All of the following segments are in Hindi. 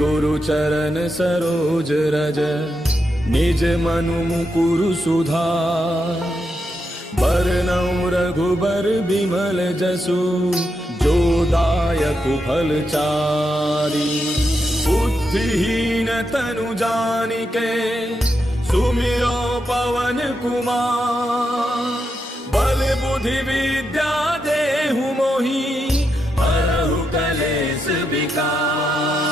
गुरु चरण सरोज रज निज मनु मुकुरु सुधार। बरनउँ रघुबर बिमल जसु जो दायक फल चारि। बुद्धिहीन तनु जानिके सुमिरो पवन कुमार। बल बुद्धि विद्या देहु मोहि हरहु कलेश विकार।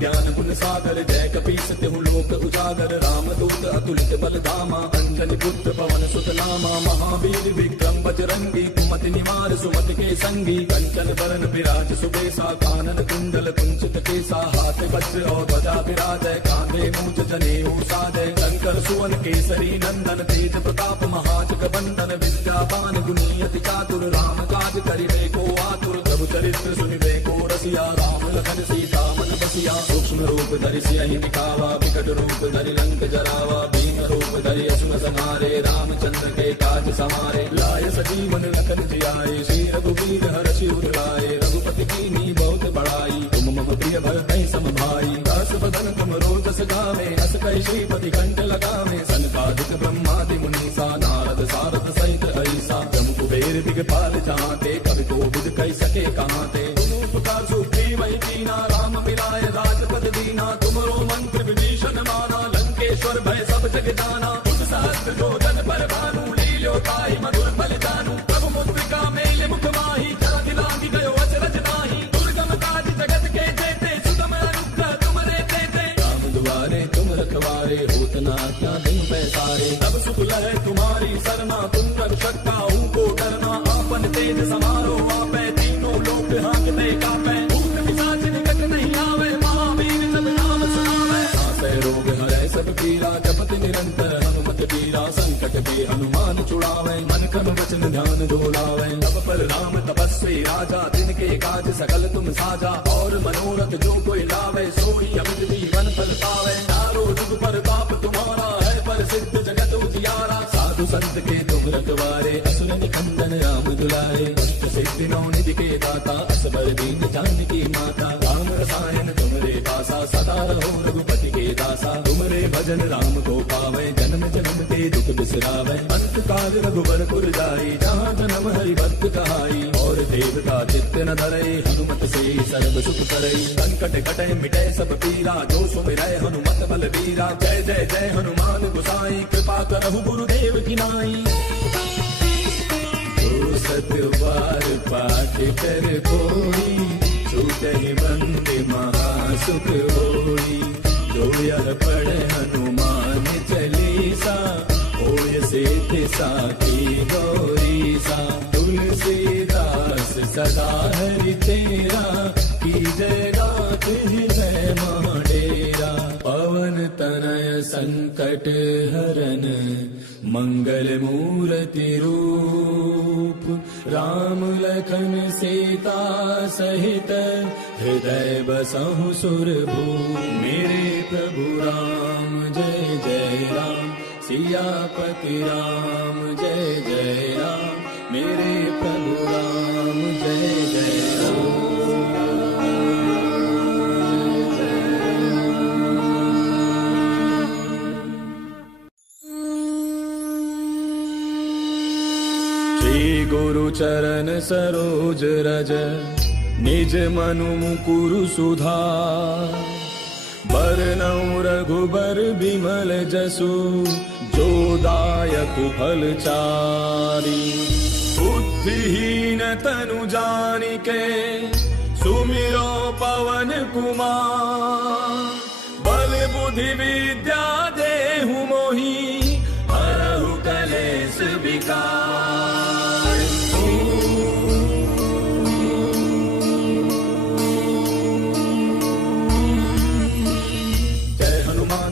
ज्ञान गुण सागर जय कपीस तिहु लोक उजागर। रामदूत अतुलित बल धामा अंजनी पुत्र पवन सुत नामा। महावीर विक्रम बजरंगी कुमति निवार सुमति के संगी। कंचन बरन विराज सुबेसा कानन कुंडल कुंचित केसा। हाथ वज्र और ध्वजा विराजय कांधे मूंज जनेऊ साजय। शंकर सुवन केसरी नंदन तेज प्रताप महाजग बंदन। विद्यावान गुणी अति चातुर राम काज करिबे को आतुर। प्रभु चरित्र सुनिबे को रसिया राम लखन सीता मन बसिया। सूक्ष्म रूप धरि सियहि दिखावा विकट रूप धरि लंक जरावा। भीम रूप धरि असुर संहारे रामचंद्र के काज समारे। लाय सजीवन लखन जियाए श्री रघुवीर हरषि उर लाए। रघुपति कीन्ही बहुत बड़ाई तुम मम प्रिय भरतहि सम भाई। दास बदन तुम रोजस गावे अस कहि श्रीपति कंठ लगावे। सनकादिक ब्रह्मादि मुनीसा नारद सारद सहित ऐसा। जम कुबेर दिगपाल जहाते कवि कोविद कहि सके कहाते। तुम उपकार सुग्रीवहि कीना राम मिलाय राजपद दीना। तुमरो मंत्र विभीषण माना लंकेश्वर भय सब जग जाना। उस सहस्त्र जोजन पर भानु लील्यो ताहि मधुर फल जानू। प्रभु मुद्रिका मेल मुख माहि जरा दिलांगी गयो अचरज नाहि। दुर्गम काज जगत के जेते सुगम अनुग्रह तुमरे तेते। राम दुआरे तुम रखवारे होत न आज्ञा बिनु पैसारे। तब सुख लहै तुम्हारी सरना तुम रक्षक काहू को डरना। आपन तेज समारो आपै तीनों लोक हांकते कापै। भूत पिशाच निकट नहीं आवे महावीर जब नाम सुनावे। नासै रोग हरै सब पीरा जपत निरंतर हनुमत बीरा। संकट के हनुमान छुड़ावे मन क्रम वचन ध्यान जो लावे। तब पर राम तपस्वी राजा तिनके काज सकल तुम साजा। और मनोरथ जो कोई लावे सोई अमित जीवन फल पावे। चारों जुग परताप तुम्हारा है प्रसिद्ध जगत उजियारा। साधु संत के तुम रखवारे असुर निकंदन राम दुलारे। अष्ट सिद्धि नौ निधि के दाता असबर दीन जानकी माता। राम रसायन तुमरे पासा सदा रहो रघुपति के दासा। तुमरे भजन राम को पावे जन्म जन्म के दुख बिसरावे। अंत काल रघुबर पुर जाई जहाँ जन्म हरि भक्त कहाई। और देवता चित्त न धरई हनुमत से सर्व सुख करई। संकट कटै मिटै सब पीरा जो सुमिरै हनुमत बल बीरा। जय जय जय हनुमान गोसाई कृपा करहु गुरुदेव की नाई। सत बार पाठ कर कोई छूटहि बंद महासुख होई। जो यह पढ़ हनुमान चालीसा होय सिद्धि साखी गौरीसा। तुलसीदास सदा हरि तेरा की जय गात हृदय महाडेरा। पवन तनय संकट हरन मंगल मूर्ति रूप। राम लखन सीता सहित हृदय बसहु सुरभूप। मेरे प्रभु राम जय जय राम सियापति राम जय जय राम। मेरे प्रभु राम जय जय राम। गुरु चरण सरोज रज निज मनु मुकुरु सुधार। बरनउँ रघुबर बिमल जसु जो दायक फल चारि। बुद्धिहीन तनु जानिके सुमिरो पवन कुमार। बल बुद्धि विद्या देहु मोहि हरहु कलेश विकार।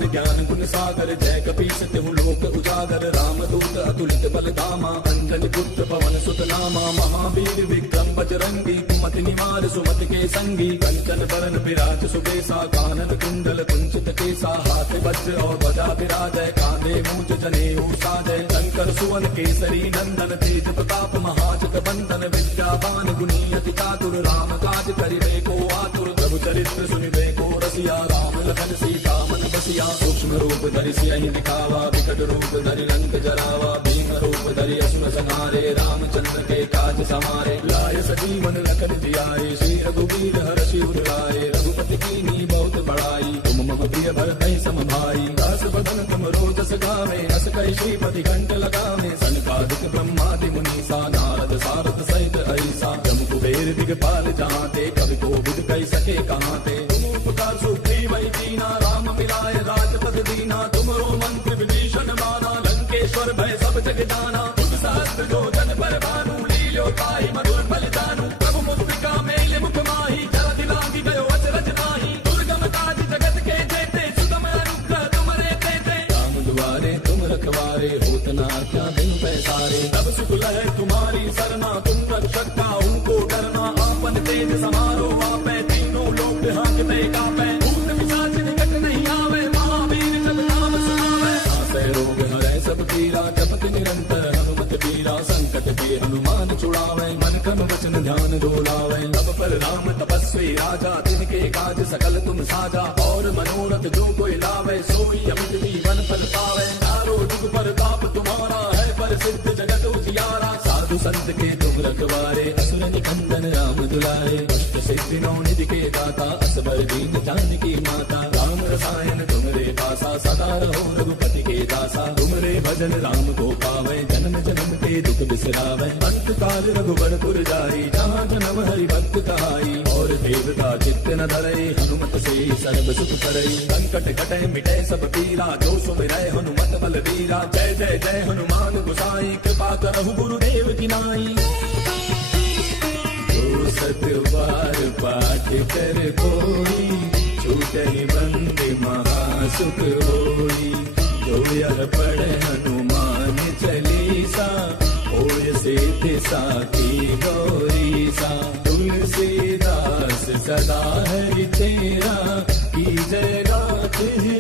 ज्ञान गुण सागर जय कपीस तिहु लोक उजागर। उजागर रामदूत अतुलित बल धामा अंजनी पुत्र पवन सुत नामा महावीर विक्रम बजरंगी कुमति निवार सुमति के संगी कंचन बरन विराज सुबेसा कानन कुंडल कुंचित केसा हाथ वज्र और ध्वजा विराजय कांधे मूंज जनेऊ साजय शंकर सुवन केसरी नंदन तेज प्रताप महाजग बंदन विद्यावान गुणी अति चातुर राम काज करिबे को आतुर प्रभु चरित्र सुनिबे को रसिया राम लखन सीता मन बसिया सूक्ष्म रूप धरि सियहि दिखावा विकट रूप धरि लंक जरावा भीम रूप धरि असुर संहारे रामचंद्र के काज समारे लाय सजीवन लखन जियाए श्री रघुवीर हर्षि उर लाए रघुपति कीन्ही बहुत बड़ाई तुम मम प्रिय भरतहि सम भाई दास बदन तुम रोजस गावे अस कहि श्रीपति घंट लगावे सनकादिक ब्रह्मादि मुनीसा नारद सारद सहित ऐसा जम कुबेर दिगपाल जहांते कवि कोविद कहि सके कहांते तुम उपकार सुग्रीव वै दीना राम मिलाए राजपद दीना तुमरो मंत्र विभीषण माना लंकेश्वर भय सब जग जाना तुम सहस्त्र जो जन पर भानु लील्यो ताहि मधुर बल जानू प्रभु मुद्रिका मेल मुख माही जल दिलांगी गयो अचरज नाही दुर्गम काज जगत के जेते सुगम अनुग्रह तुमरे तेते राम दुआरे तुम रखवारे होत न क्या बिन पैसारे तब सुख लहै तुम्हारी सरना तुम रक्षक काहू को डरना आपन तेज समारो आपै तीनों लोक हाँकते कापै भूत पिशाच निकट नहीं आवे महावीर जब नाम सुनावे आसै रोग हरै सब पीरा जपत निरंतर हनुमत पीरा संकट के हनुमान छुड़ावे मन क्रम वचन ध्यान डोलावे तब पर राम तपस्वी राजा तिनके काज सकल तुम साजा और मनोरथ जो कोई लावे सोई अमित जीवन फल पावे चारों जुग परताप तुम्हारा है प्रसिद्ध जगत उजियारा साधु संत के तुम रखवारे असुर निकंदन राम दुलारे अष्ट सिद्धि नौ निधि के दाता असबर दीन जानकी माता राम रसायन तुमरे पासा सदा रहो रघुपति के दासा तुमरे भजन राम को पावे जन्म जन्म के दुख बिसरावे अंत काल रघुबर पुर जाई जहाँ जन्म हरि भक्त कहाई और देवता चित्त न धरई हनुमत से सर्व सुख करई संकट कटे मिटे सब पीरा जो सुमिरै हनुमत बल बीरा जय जय जय हनुमान गोसाई कृपा करहु गुरुदेव की नाई जो सत बार पाठ कर कोई छूटहि बंदी महासुख होई जो यह पढ़े हनुमान चालीसा होय सिद्धि साखी गौरीसा तुलसीदास सदा हरि तेरा की जय गात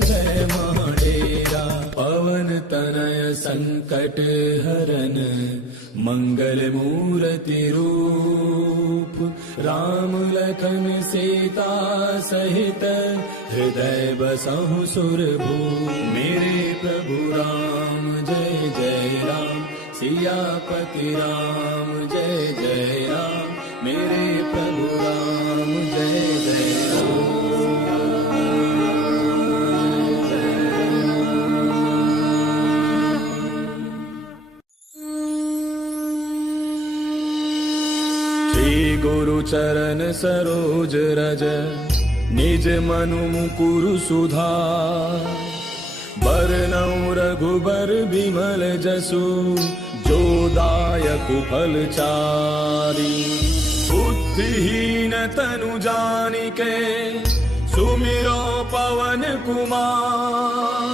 जय महाडेरा पवन तनय संकट हरन मंगल मूर्ति रूप राम लखन सीता सहित हृदय बसहु सुरभूप मेरे प्रभु राम जय जय राम सियापति राम जय जय राम मेरे प्रभु राम जय जय राम श्री गुरु चरण सरोज रज निज मनु मुकुरु सुधार बरनउँ रघुबर बिमल जसु जो दायक फल चारि बुद्धिहीन तनु जानिके सुमिरो पवन कुमार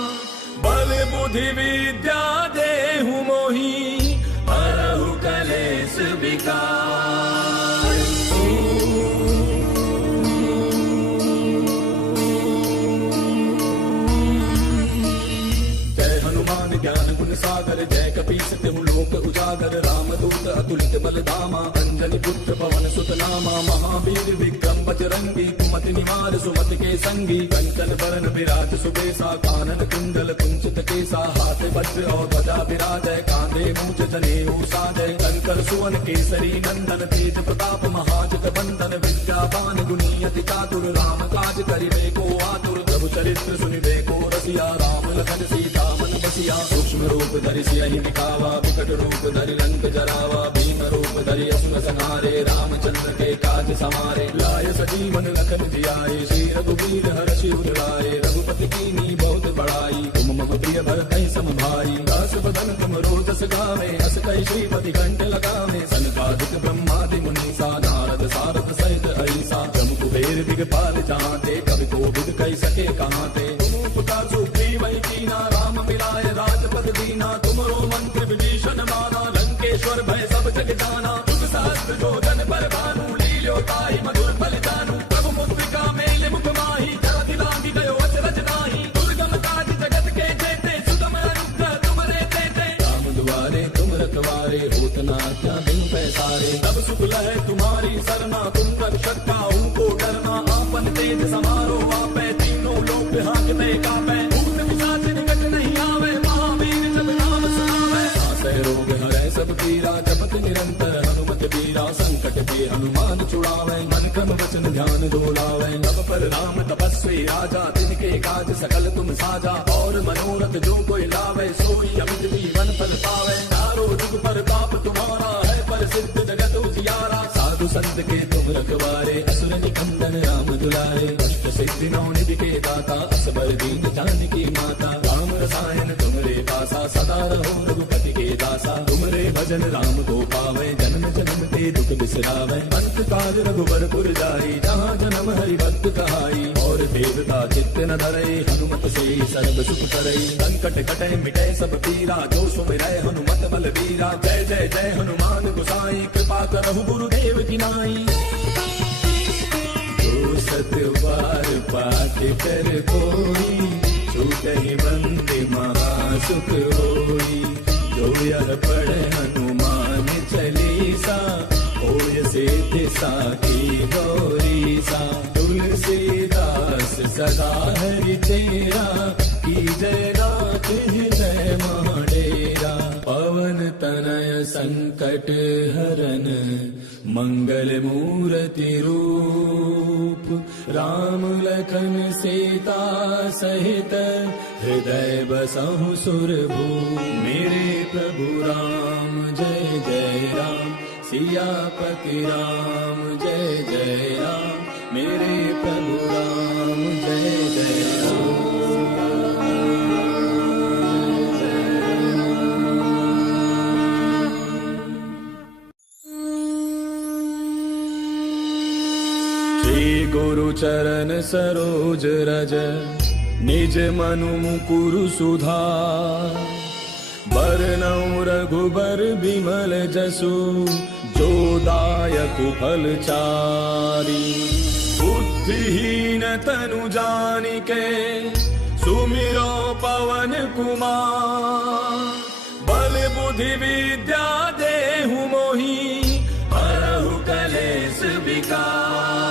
बल बुद्धि विद्या देहु मोहि हरहु कलेश विकार ज्ञान गुण सागर जय कपीस तिहु लोक उजागर रामदूत अतुलित बल धामा अंजनी पुत्र पवन सुत नामा महावीर विक्रम बजरंगी कुमति निवार सुमति के संगी कंचन बरन विराज सुबेसा कानन कुंडल कुंचित केसा हाथ वज्र और ध्वजा विराजय कांधे मूंज जनेऊ साजय शंकर सुवन केसरी नंदन तेज प्रताप महाजग बंदन विद्यावान गुणी अति चातुर राम काज करिबे को आतुर प्रभु चरित्र सुनिबे को रसिया राम लखन सीता मन बसिया सूक्ष्म रूप धरि सियहि दिखावा विकट रूप धरि लंक जरावा भीम रूप धरि असुर संहारे रामचंद्र के काज समारे लाय सजीवन लखन जियाए श्री रघुवीर हर्षि उर लाए रघुपति कीन्ही बहुत बड़ाई तुम मम प्रिय भरतहि सम भाई दास बदन तुम रोजस गावे अस कहि श्रीपति घंट लगावे सनकादिक ब्रह्मादि मुनीसा नारद सारद सहित ऐसा जम कुबेर दिगपाल जहांते कवि कोविद कहि सके कहांते तुम उपकार सुग्रीव वै दीना राम मिलाए राजपद दीना छुड़ावे, मन क्रम वचन ध्यान डोलावे। तब पर राम तपस्वी राजा, तिनके काज सकल तुम साजा। और मनोरथ जो कोई लावे, सोई अमित जीवन फल पावे। चारों जुग पर पाप तुम्हारा है, पर सिद्ध जगत उजियारा। साधु संत के तुम रखवारे, असुर निकंदन राम दुलारे। अष्ट सिद्धि नौ निधि के दाता, असबर दीन जानकी माता। राम रसायन तुमरे पासा, सदा रहो रघुपति के दासा। तुमरे भजन राम को पावे, जन्म जन्म के दुख बिसरावे। अंत काल रघुबर पुर जाई, जहाँ जन्म हरि भक्त कहाई। और देवता चित्त न धरे, हनुमत से सर्व सुख करे। संकट कटे मिटे सब पीरा, जो सुमिरै हनुमत बल बीरा। जय जय जय हनुमान गोसाई, कृपा करहु गुरुदेव की नाई। जो सत बार पाठ कर कोई, छूटहि बंदे महासुख होई। जो यह पढ़े हनुमान चालीसा, होय सिद्धि साखी गौरी सा। तुलसीदास सदा हरि तेरा, की जय नाथ हृदय महाडेरा। पवन तनय संकट हरन, मंगल मूर्ति रूप। राम लखन सीता सहित, हृदय बसहु सुरभूप। मेरे प्रभु राम जय जय राम, सियापति राम जय जय राम। मेरे प्रभु राम जय जय राम। श्री गुरु चरण सरोज रज, निज मनु मुकुरु सुधार। बरनउँ रघुबर बिमल जसु, जो दायक फल चारि। बुद्धिहीन तनु जानिके, सुमिरो पवन कुमार। बल बुद्धि विद्या देहु मोहि, हरहु कलेश विकार।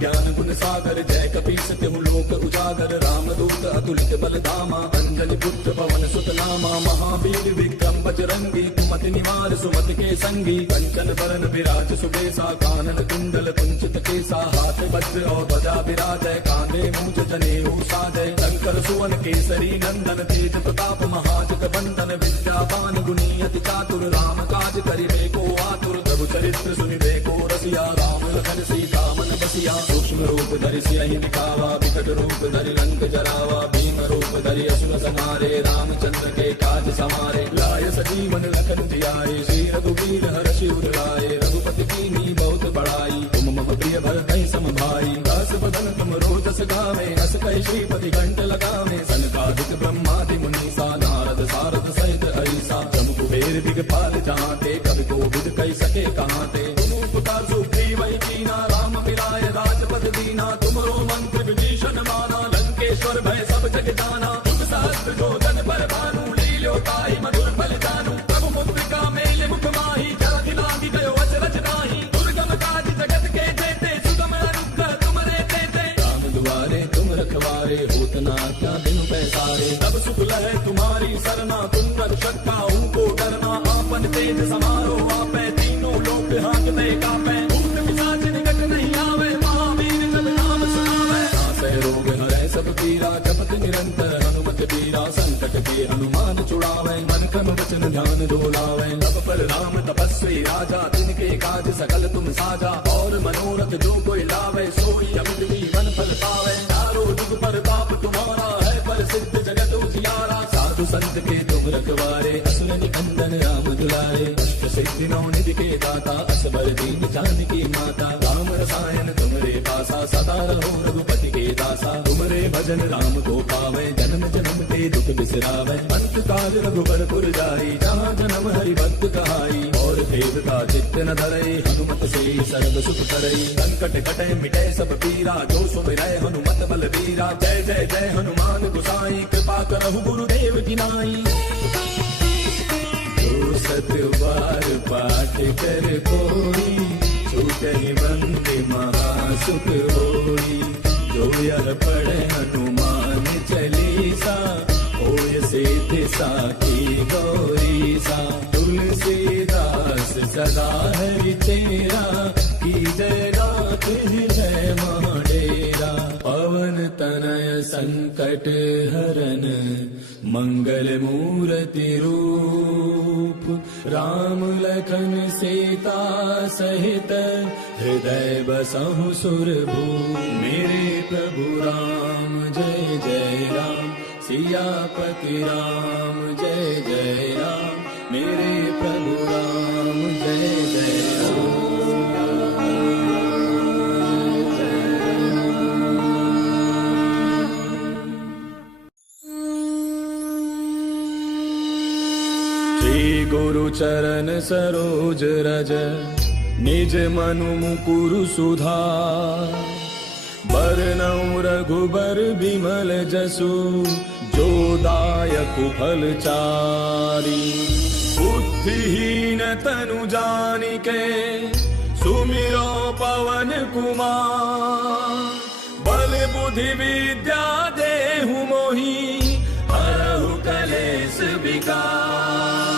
ज्ञान गुण सागर, जय कपीस तिहु लोक उजागर। रामदूत अतुलित बल धामा, अंजलि पुत्र पवन सुत नामा। महावीर विक्रम बजरंगी, कुमति निवार सुमति के संगी। कंचन बरन विराज सुबेसा, कानन कुंडल कुंचित केसा। हाथ वज्र और ध्वजा विराजय, कांधे मूंज जनेऊ साजय। शंकर सुवन केसरी नंदन, तेज प्रताप महाजग बंदन। विद्यावान गुणी अति चातुर, राम काज करिबे को आतुर। प्रभु चरित्र सुनिबे को रसिया, राम लखन सीता मन बसिया। सूक्ष्म रूप धरि सियहि दिखावा, विकट रूप धरि लंक जरावा। भीम रूप धरि असुर संहारे, रामचंद्र के काज समारे। लाय सजीवन लखन जियाए, श्री रघुवीर हर्षि उर लाए। रघुपति कीन्ही बहुत बड़ाई, तुम मम प्रिय भरतहि सम भाई। दास बदन तुम रोजस गावे, हस कहि श्रीपति कंठ लगावे। सनकादिक ब्रह्मादि मुनीसा, नारद सारद सहित ऐसा। जम कुबेर दिगपाल जहांते, कवि कोविद कहि सके कहांते। तुम उपकार सुग्रीवहि कीना, राम मिलाय राजपद दीना। तुमरो मंत्र विभीषण माना, लंकेश्वर भय सब जग जाना। तुम सहस्त्र जो जन पर भानु, लील्यो ताहि मधुर फल जानू। प्रभु मुद्रिका मेलि मुख माहि, जलधि लांघि गयो अचरज नाहि। दुर्गम काज जगत के जेते, सुगम अनुग्रह तुमरे तेते। राम दुआरे तुम रखवारे, होत न आज्ञा बिनु पैसारे। तब सुख लहै तुम्हारी सरना, तुम रक्षक काहू को डरना। आपन तेज समारो आपै, तीनों लोक हाँकते कापै। भूत पिशाच निकट नहीं आवे, महावीर जब नाम सुनावे। नासै रोग हरै सब पीरा, जपत निरंतर हनुमत बीरा। संकट के हनुमान छुड़ावे, मन क्रम वचन ध्यान डोलावे। तब पर राम तपस्वी राजा, तिनके काज सकल तुम साजा। और मनोरथ जो कोई लावे, सोई अमित जीवन फल पावे। चारों जुग पर पाप तुम्हारा है, पर सिद्ध जगत उजियारा। साधु संत के तुम रखवारे, असुर निकंदन राम दुलारे। अष्ट सिद्धि नौ निधि के दाता, असबर दीन जानकी माता। राम रसायन तुमरे पासा, सदा रहो रघुपति के दासा। तुमरे भजन राम को पावे, जन्म जन्म के दुख बिसरावे। अंत काल रघुबर पुर जाई, जहाँ जन्म हरि भक्त कहाई। और देवता चित्त न धरे, हनुमत से सर्व सुख करे। संकट कटे मिटे सब पीरा, जो सुमिरै हनुमत बल बीरा। जय जय जय हनुमान गोसाई, कृपा करहु गुरुदेव की नाई। जो सत बार पाठ कर कोई, छूटहि बंदे महासुख होई। जो यह पढ़े हनुमान चालीसा, साकी गौरी सा। तुलसीदास सदा हरि तेरा, की जय नाथ जय महाडेरा। पवन तनय संकट हरन, मंगल मूर्ति रूप। राम लखन सीता सहित, हृदय बसहु सुरभूप। मेरे प्रभु राम जय जय राम, सियापति राम जय जय राम। मेरे प्रभु राम जय जय राम। श्री गुरु चरण सरोज रज, निज मनु मुकुरु सुधार। बरनउँ रघुबर बिमल जसु, जो दायक फल चारि। बुद्धिहीन तनु जानिके, सुमिरो पवन कुमार। बल बुद्धि विद्या देहु मोहि, हरहु कलेश विकार।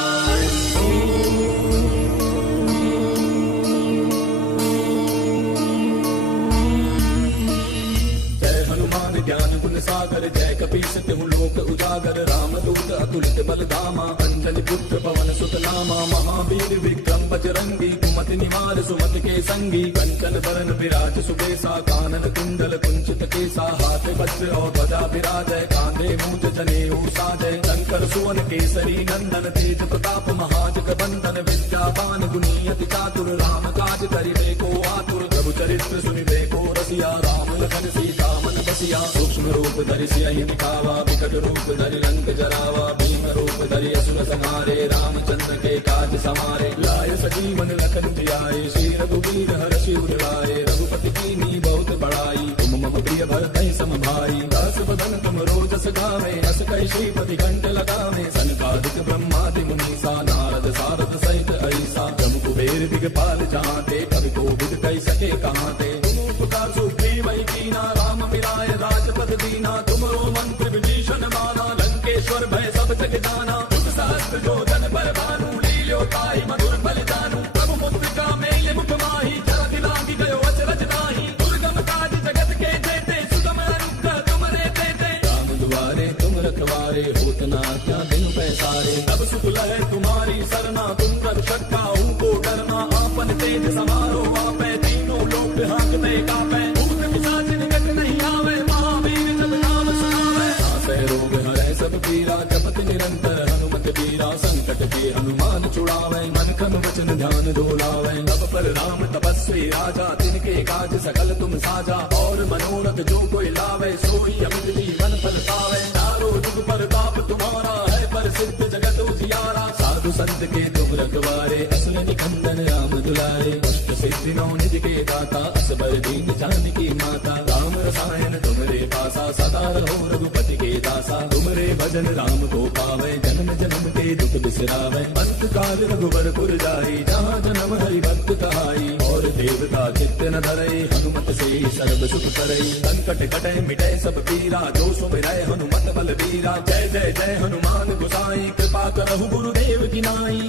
ज्ञान गुण सागर, जय कपीस तिहु लोक उजागर। रामदूत अतुलित बल धामा, अंजनी पुत्र पवन सुत नामा। महावीर विक्रम बजरंगी, कुमति निवार सुमति के संगी। कंचन बरन विराज सुबेसा, कानन कुंडल कुंचित केसा। हाथ वज्र और ध्वजा विराजय, कांधे मूंज जनेऊ साजय। शंकर सुवन केसरी नंदन, तेज प्रताप महाजग बंदन। विद्यावान गुणी अति चातुर, राम काज करिबे को आतुर। प्रभु चरित्र सुनिबे को रसिया, राम लखन सीता मन बसिया। सूक्ष्म रूप धरि सियहि दिखावा, विकट रूप धरि लंक जरावा। भीम रूप धरि असुर संहारे, रामचंद्र के काज समारे। लाय सजीवन लखन जियाए, श्री रघुवीर हर्षि उर लाए। रघुपति कीन्ही बहुत बड़ाई, तुम मम प्रिय भरतहि सम भाई। दास बदन तुम रोजस गावे, अस कहि श्रीपति कंठ लगावे। सनकादिक ब्रह्मादि मुनीसा, नारद सारद सहित ऐसा। जम कुबेर दिगपाल जहांते, कवि कोविद कहि सके कहांते। तुम उपकार सुग्रीवहि कीना, राम मिलाय राजपद दीना। तुमरो मंत्र विभीषण माना, लंकेश्वर भय सब जग जाना। दुख सहस्त्र जो जन पर भानु, लील्यो ताहि मधुर फल जानू। प्रभु मुद्रिका मेले मुख माहि, जरा दिलांगी गयो अचरज नाहि। दुर्गम काज जगत के जेते, सुगम अनुग्रह तुमरे तेते। राम दुआरे तुम रखवारे, होत न आज्ञा बिनु पैसारे। तब सुख लहै तुम्हारी सरना, तुम रक्षक काहू को डरना। आपन तेज समारो आपै, तीनों लोक हांकते कापै। भूत पिशाच निकट नहीं आवे, महावीर जब नाम सुनावे। नासै रोग हरै सब पीरा, जपत निरंतर हनुमत बीरा। संकट के हनुमान छुड़ावे, मन क्रम वचन ध्यान डोलावे। तब पर राम तपस्वी राजा, तिनके काज सकल तुम साजा। और मनोरथ जो कोई लावे, सोई अमित जीवन फल पावे। चारों जुग परताप तुम्हारा है, प्रसिद्ध जगत उजियारा। साधु संत के तुम रखवारे, असुर निकंदन राम दुलारे। अष्ट सिद्धि नौ निधि के दाता, असबर दीन जानकी माता। राम रसायन तुमरे पासा, सदा रहो रघुपति के दासा। तुमरे भजन राम को पावे, जन्म जन्म के दुख बिसरावे। अंत काल रघुवर पुर जाई, जहाँ जन्म हरि भक्त कहाई। और देवता चित्त न धरई, हनुमत से सर्व सुख करई। संकट कटै मिटै सब पीरा, जो सुमिरै हनुमत बल बीरा। जय जय जय हनुमान गोसाई, कृपा करहु गुरुदेव की नाई।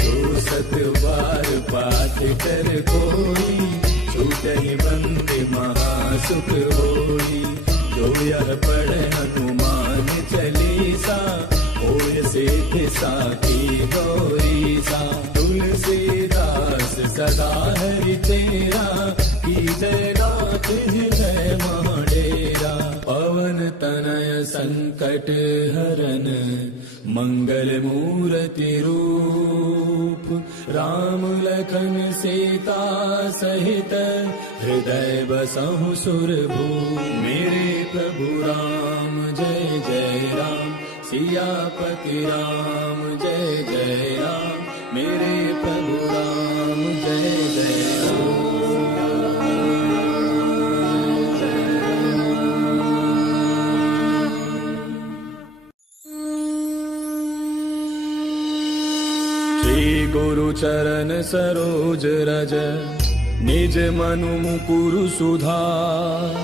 जो सत बार पाठ कर कोई, छूटहि बंदे महासुख होई। जो यह पढ़े हनुमान चालीसा, होय सिद्धि साकी गौरी सा। तुलसीदास सदा हरि तेरा, की जय नाथ जय महाडेरा। पवन तनय संकट हरन, मंगल मूर्ति रूप। राम लखन सीता सहित, हृदय बसहु सुरभूप। मेरे प्रभु राम जय जय राम, सियापति राम जय जय राम। मेरे प्रभु राम जय जय राम। श्री गुरु चरण सरोज रज, निज मनु मुकुरु सुधार।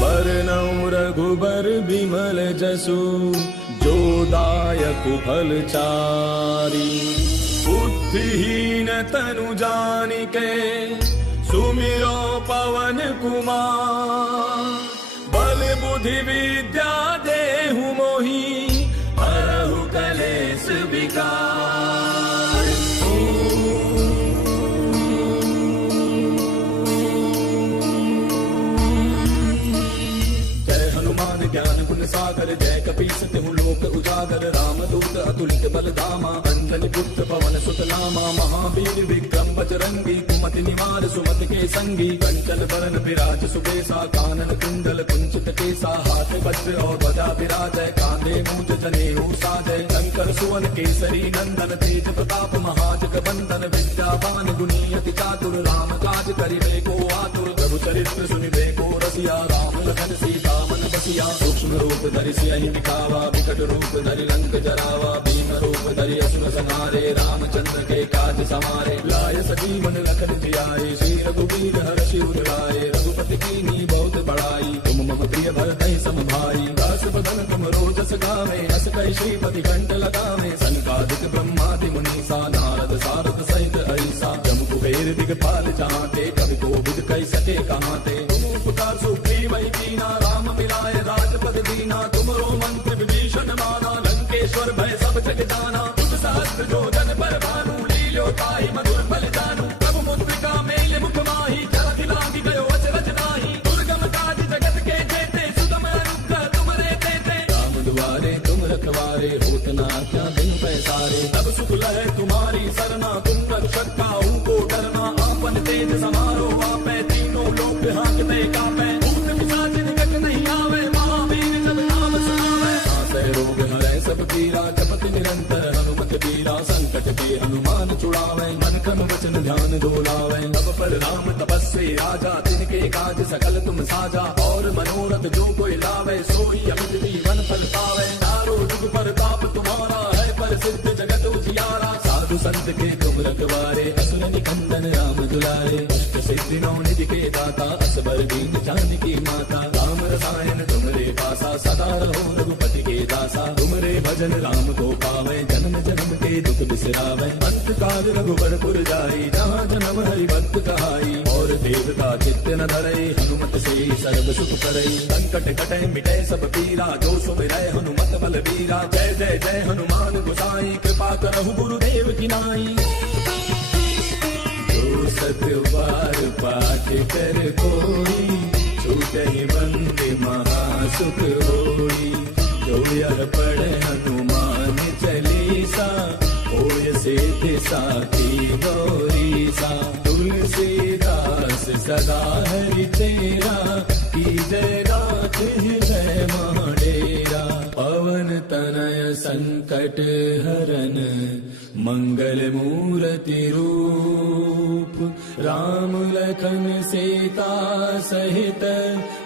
बरनउँ रघुबर बिमल जसु जो दायक फलचारी। बुद्धिहीन तनु जानिके सुमिरो पवन कुमार। बल बुद्धि विद्या देहु मोहि हरहु कलेश विकार। जय हनुमान ज्ञान गुण सागर जय कपीस तिहु लोक उजागर। रामदूत अतुलित बल धामा अंजनी पुत्र पवन सुत नामा। महावीर विक्रम बजरंगी कुमति निवार सुमति के संगी। कंचन बरन विराज सुबेसा कानन कुंडल कुंचित केसा। हाथ वज्र और ध्वजा विराजय कांधे मूंज जनेऊ साजय। शंकर सुवन केसरी नंदन तेज प्रताप महाजग बंदन। विद्यावान गुणी अति चातुर राम काज करिबे को आतुर। प्रभु चरित्र सुनिबे को रसिया राम लखन सीता मन बसिया। सूक्ष्म रूप धरि सियहि दिखावा विकट रूप धरि लंक जरावा। भीम रूप धरि असुर संहारे रामचंद्र के काज समारे। लाय सजीवन लखन जियाए श्री रघुवीर हर्षि उर लाए। रघुपति कीन्ही बहुत बड़ाई तुम मम प्रिय भरतहि सम भाई। दास बदन तुम रोजस गावे अस कहि श्रीपति कंठ लगावे। सनकादिक ब्रह्मादि मुनीसा नारद सारद सहित ऐसा। जम कुबेर दिगपाल चाहते कवि कोविद कहि सके कहाते। तुम उपकार सुग्रीव कीना राम मिलाए राजपद दीना। तुमरो मंत्र विभीषण माना लंकेश्वर भय सब जग जाना। तुम सहस्त्र जो जन पर भानु लील्यो ताहि मधुर फल जानू। प्रभु मुद्रिका मेल मुख माहि जलधि लांघि गयो अचरज नाहि। दुर्गम काज जगत के जेते सुगम अनुग्रह तुमरे तेते। राम दुआरे तुम रखवारे होत न आज्ञा बिनु पैसारे। तब सुख लहै तुम्हारी सरना तुम रक्षक काहू को डरना। आपन तेज समारो आपै तीनों लोक हांकते कापै। भूत पिशाच निकट नहीं आवे महावीर जब नाम सुनावे। नासै रोग हरै सब पीरा जपति निरंतर हनुमत बीरा। संकट के हनुमान छुड़ावे मन क्रम वचन ध्यान डोलावे। तब पर राम तपस्वी राजा तिनके काज सकल तुम साजा। और मनोरथ जो कोई लावे सोई अमित जीवन फल पावे। चारों जुग परताप तुम्हारा है प्रसिद्ध जगत उजियारा। साधु संत के तुम रखवारे असुर निकंदन राम दुलारे। अष्ट सिद्धि नौ निधि के दाता असबर दीन जानकी माता। राम रसायन तुमरे पासा सदा रहो रघुपति के दासा। तुमरे भजन राम को पावे जन्म जन्म के दुख बिसरावे। अंत काल रघुबर पुर जाई जहाँ जन्म हरि भक्त कहाई। और देवता चित्त न धरई हनुमत से सर्व सुख करई। संकट कटै मिटै सब पीरा जो सुमिरै हनुमत बल बीरा। जय जय जय हनुमान गोसाई कृपा करहु गुरुदेव की नाई। जो सत बार पाठ कर कोई छूटहि बंदे महासुख होई। जो यह पढ़े हनुमान चालीसा होय सिद्धि साखी गौरीसा। तुलसीदास सदा हरि तेरा की जय गाथ हृदय महाडेरा। पवन तनय संकट हरन मंगल मूर्ति रूप। राम लखन सीता सहित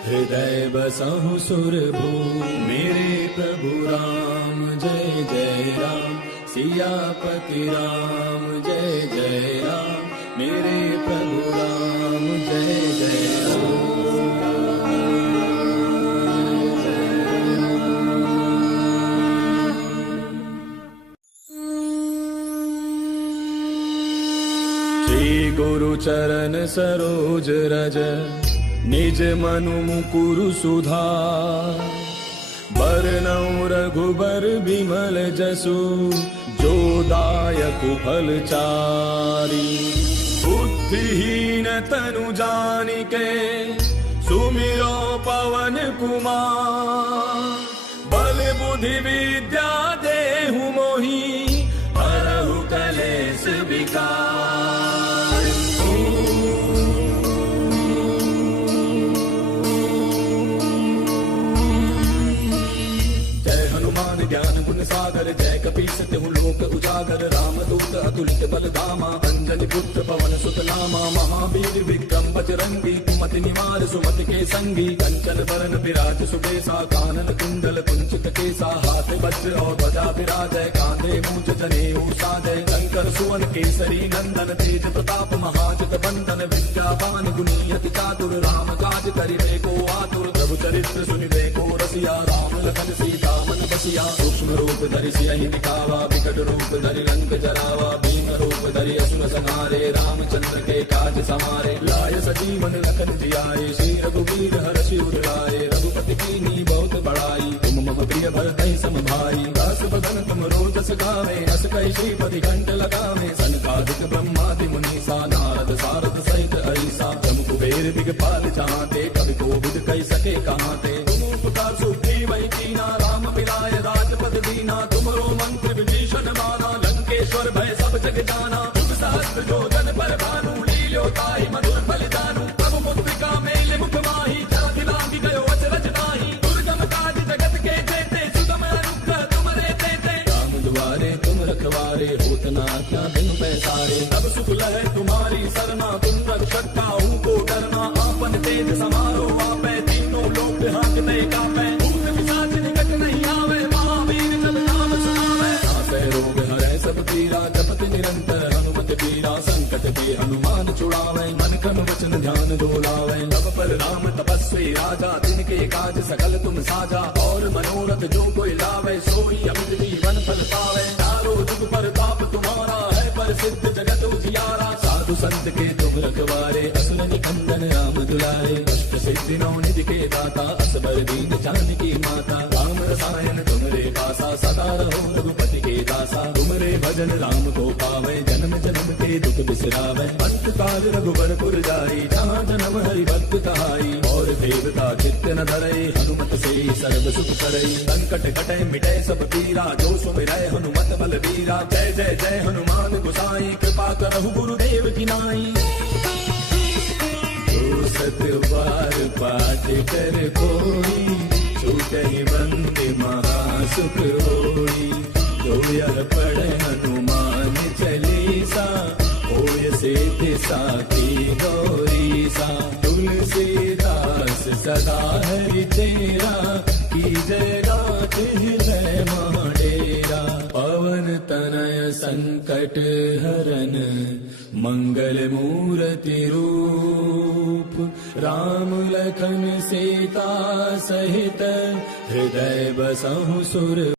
हृदय बसहु सुरभूप। मेरे प्रभु राम जय जय राम सियापति राम जय जय राम। मेरे प्रभु राम जय जय राम। श्री गुरु चरण सरोज रज निज मनु मुकुरु सुधार। बरनउँ रघुबर बिमल जसु जो दायक फलचारी। बुद्धिहीन तनु जानिके सुमिरो पवन कुमार। बल बुद्धि विद्या देहु मोहि हरहु कलेश विकार। ज्ञान गुण सागर जय कपीस तिहु लोक उजागर। रामदूत अतुलित बल धामा अंजनी पुत्र पवन सुत नामा। महावीर विक्रम बजरंगी कुमति निवार सुमति के संगी। कंचन बरन विराज सुबेसा कानन कुंडल कुंचित केसा। हाथ वज्र और ध्वजा विराजय कांधे मूंज जनेऊ साजय। शंकर सुवन केसरी नंदन तेज प्रताप महाजग बंदन। विद्यावान गुणी अति चातुर राम काज करिबे को आतुर। प्रभु चरित्र सुनिबे को रसिया राम लखन सीता मन बसिया सूक्ष्म रूप धरि सियहि दिखावा विकट रूप धरि लंक जरावा भीम रूप धरि असुर संहारे रामचंद्र के काज समारे लाय सजीवन लखन जियाए श्री रघुवीर हर्षि उर लाए रघुपति कीन्ही बहुत बड़ाई तुम मम प्रिय भरतहि सम भाई दास बदन तुम रोजस गावे अस कहि श्रीपति कंठ लगावे सनकादिक ब्रह्मादि मुनीसा नारद सारद सहित अहिसा जम कुबेर दिगपाल चाहते कवि कोविद कहि सके कहाते तुम उपकार सुग्रीव वही कीना राम मिलाय राजपद दीना तुमरो मंत्र विभीषण माना लंकेश्वर भय सब जग जाना जुग सहस्त्र जो जन पर भानु लील्यो ताहि मधुर फल जानू प्रभु मुद्रिका मेल मुख माही जाति लांघि गयो अचरज ताहि दुर्गम काज जगत के जेते सुगम अनुग्रह तुमरे तेते राम दुआरे तुम रखवारे होत न आज्ञा बिन पैसारे तब सुख लहै तुम्हारी सरना तुम रक्षक काहू को डरना आपन तेज समारो आपै तीनों लोक हांकते कापै भूत पिशाच निकट नहीं आवे महावीर जब नाम सुनावे नासै रोग हरै सब पीरा जपत निरंतर हनुमत पीरा संकट के हनुमान छुड़ावे मन क्रम वचन ध्यान डोलावे तब पर राम तपस्वी राजा तिनके काज सकल तुम साजा और मनोरथ जो कोई लावे सोई अमित जीवन फल पावे चारों जुग पर ताप तुम्हारा है प्रसिद्ध जगत उजियारा साधु संत के तुम रखवारे असुर निकंदन राम दुलारे अष्ट सिद्धि नौ निधि के दाता असबर दीन जानकी माता राम रसायन तुमरे पासा सदा रहो रघुपति के दासा तुमरे भजन राम को पावे जन्म जन्म के दुख बिसरावे अंत काल रघुबर पुर जाई जहाँ जन्म हरि भक्त कहाई और देवता चित्त न धरे हनुमत से सर्व सुख करे संकट कटे मिटे सब पीरा जो सुमिरै हनुमत बल बीरा जय जय जय हनुमान गोसाई कृपा करहु गुरुदेव की नाई जो सत बार पाठ कर कोई छूटहि बंदे महासुख होई जो यह पढ़े हनुमान चालीसा होय सिद्धि साखी गौरीसा तुलसीदास सदा हरि तेरा की जय गात हृदय माडेरा पवन तनय संकट हरन मंगल मूर्ति रूप राम लखन सीता सहित हृदय बसहु सुर